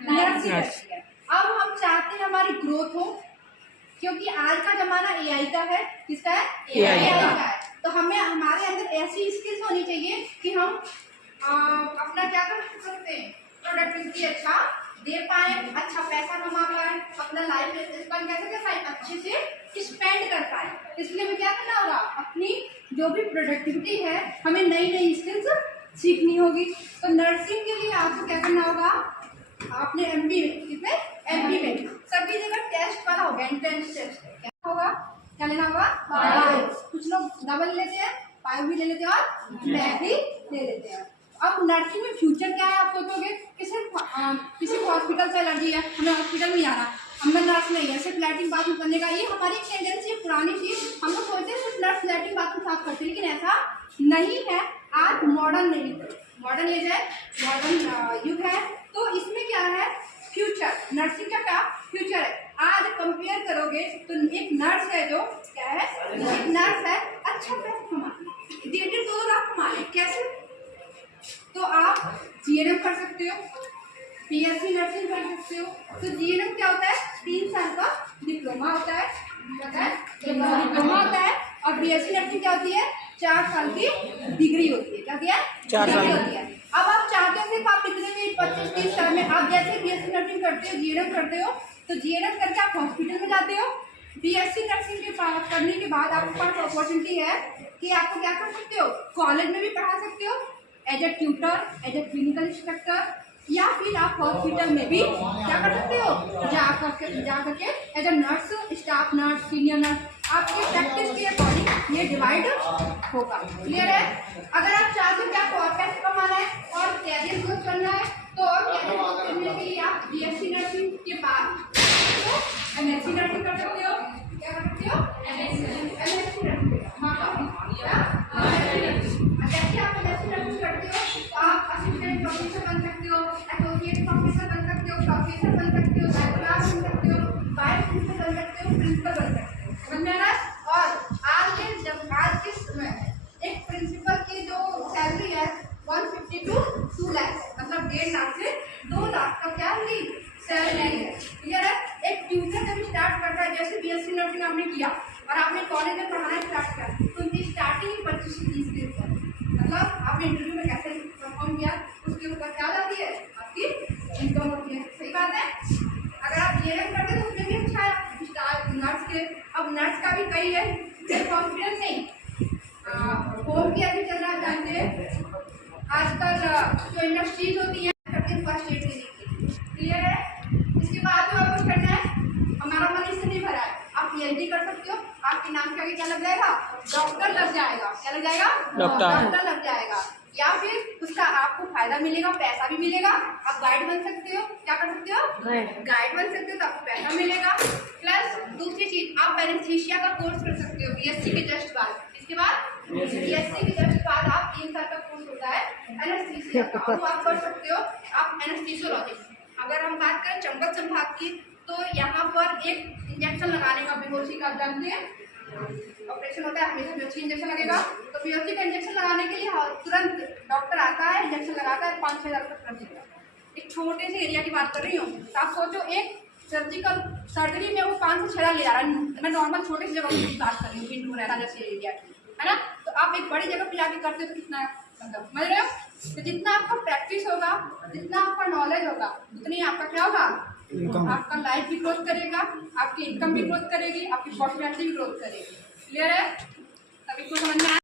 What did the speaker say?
Nursing करती है। अब हम चाहते हैं हमारी ग्रोथ हो, क्योंकि आज का जमाना एआई का है। किसका है? एआई का है। तो हमें हमारे अंदर ऐसी स्किल्स होनी चाहिए कि हम अपना क्या कर सकते हैं, प्रोडक्टिविटी अच्छा दे पाए, अच्छा पैसा कमा पाए, अपना लाइफ स्पेंड कैसे कर पाए, अच्छे से स्पेंड कर पाए। इसलिए हमें क्या करना होगा, अपनी जो भी प्रोडक्टिविटी है हमें नई नई स्किल्स सीखनी होगी। तो नर्सिंग के लिए आपको क्या करना होगा, आपने एमबी कितने एमबी में सभी जगह टेस्ट वाला होगा, एंट्रेंस टेस्ट। क्या होगा, क्या लेना होगा, कुछ लोग डबल लेते हैं, 5 भी ले लेते हैं और मैथ भी ले लेते हैं। अब नर्सिंग में फ्यूचर क्या है, आप सोचोगे किसी को हॉस्पिटल से एलर्जी है, हमें हॉस्पिटल में जाना, हमें नर्स नहीं है, सिर्फ लैट्रिन बाथरूम करने का, ये हमारी टेंडेंसी पुरानी थी। हम लोग सोचते हैं सिर्फ नर्स लैट्रिन बाथरूम साफ करते, लेकिन ऐसा नहीं है। आज मॉडर्न नहीं है, मॉडर्न एज है, मॉडर्न युग है। तो इसमें क्या है, फ्यूचर नर्सिंग का क्या फ्यूचर है। आज कंपेयर करोगे तो एक नर्स है, जो क्या है, एक नर्स है अच्छा पैसा कमाती है, 1.5-2 लाख कमा ले, कैसे? तो आप जीएनएम कर सकते हो, पीएससी नर्सिंग कर सकते हो। तो जीएनएम क्या होता है, 3 साल का डिप्लोमा होता है, डिप्लोमा होता है। और बीएससी नर्सिंग क्या होती है, 4 साल की डिग्री होती है। क्या होती है, 4 साल होती है। अब आप चाहते हो सिर्फ आप कितने में 25-30 साल में आप जैसे बीएससी नर्सिंग करते हो, जीएनएम करते हो, तो जीएनएम करके आप हॉस्पिटल में जाते हो। बीएससी नर्सिंग के पास करने के बाद आपके पास अपॉर्चुनिटी है कि आपको क्या कर सकते हो, कॉलेज में भी पढ़ा सकते हो, as a tutor, as a clinical instructor, या फिर आप हॉस्पिटल में भी क्या कर सकते हो, जा करके as a nurse, staff nurse, senior nurse, आपके प्रैक्टिस के अकॉर्डिंग ये डिवाइड होगा। क्लियर है? अगर आप चाहते हो कि आपको और पैसे कमाना है और कैरियर ग्रोथ करना है, तो और कैरियर ग्रोथ करने के लिए आप बीएससी नर्सिंग के बाद एमएससी नर्सिंग कर सकते हो। क्या कर सकते हो, एमएससी नर्सिंग। जैसे आप एमएससी नर्सिंग करते हो तो आप असिस्टेंट प्रोफेसर बन सकते हो, एसोसिएट प्रोफेसर बन सकते हो, प्रोफेसर बन सकते हो, रेगुलर बन सकते हो, वाइस प्रिंसिपल बन सकते हो, प्रिंसिपल बन सकते हो। समझ में आ रहा है? और आज के समय एक प्रिंसिपल की जो सैलरी है 150 to 2 लाख, मतलब 1.5 लाख से 2 लाख का क्या है, सैलरी है। क्लियर है? एक ट्यूटर जब स्टार्ट करता है, जैसे बीएससी नर्सिंग आपने किया और आपने कॉलेज में पढ़ाना स्टार्ट किया, तो उनकी स्टार्टिंग 25 से 30 के ऊपर, मतलब आपने इंटरव्यू में कैसे परफॉर्म किया उसके ऊपर क्या जाती है, आपकी इनकम होती है। सही बात है? अगर आप जीएनएम करते हैं तो उसमें भी अच्छा है स्टार नर्स के। अब नर्स का भी कई है, सिर्फ हॉस्पिटल नहीं, होम केयर भी चल रहा है। जानते हैं आजकल जो इंडस्ट्रीज होती हैं फर्स्ट एड देने की। क्लियर है? इसके बाद जो आप कुछ करना है, हमारा मन इससे नहीं भरा है, आप पीएचडी कर सकते हो, आपके नाम के आगे क्या लग जाएगा, डॉक्टर लग जाएगा। क्या लग जाएगा, डॉक्टर लग जाएगा। या फिर उसका आपको फायदा मिलेगा, पैसा भी मिलेगा, आप गाइड बन सकते हो। क्या कर सकते हो, गाइड बन सकते हो, तो आपको पैसा मिलेगा। प्लस दूसरी चीज, आप एनेस्थीसिया का कोर्स कर सकते हो बीएससी के जस्ट बाद। इसके बाद बीएससी के जस्ट बाद आप 3 साल का कोर्स होता है एनेस्थीसिया का, वो आप कर सकते हो, आप एनेस्थीसियोलॉजिस्ट। अगर हम बात करें चंबल संभाग की, तो यहाँ पर एक इंजेक्शन लगाने का, बेहोशी का, जानते हैं ऑपरेशन होता है, हमेशा बेहोशी इंजेक्शन लगेगा। तो बेहोशी का इंजेक्शन लगाने के लिए तुरंत डॉक्टर आता है, इंजेक्शन लगाता है, 5-6 हज़ार रुपये खर्च होगा। एक छोटे से एरिया की बात कर रही हूँ, तो आप सोचो एक सर्जिकल सर्जरी में वो 5 से 6 हज़ार ले जा रहा है। मैं नॉर्मल छोटे सी जगह की बात कर रही हूँ, पिंटू मुरैना जैसे एरिया की, है ना। तो आप एक बड़ी जगह पे जाके करते हो तो कितना, मतलब समझ रहे हो? तो जितना आपका प्रैक्टिस होगा, जितना आपका नॉलेज होगा, उतनी आपका क्या होगा, आपका लाइफ भी ग्रोथ करेगा, आपकी इनकम भी ग्रोथ करेगी, आपकी पर्सनैलिटी भी ग्रोथ करेगी। क्लियर है? सभी को समझ में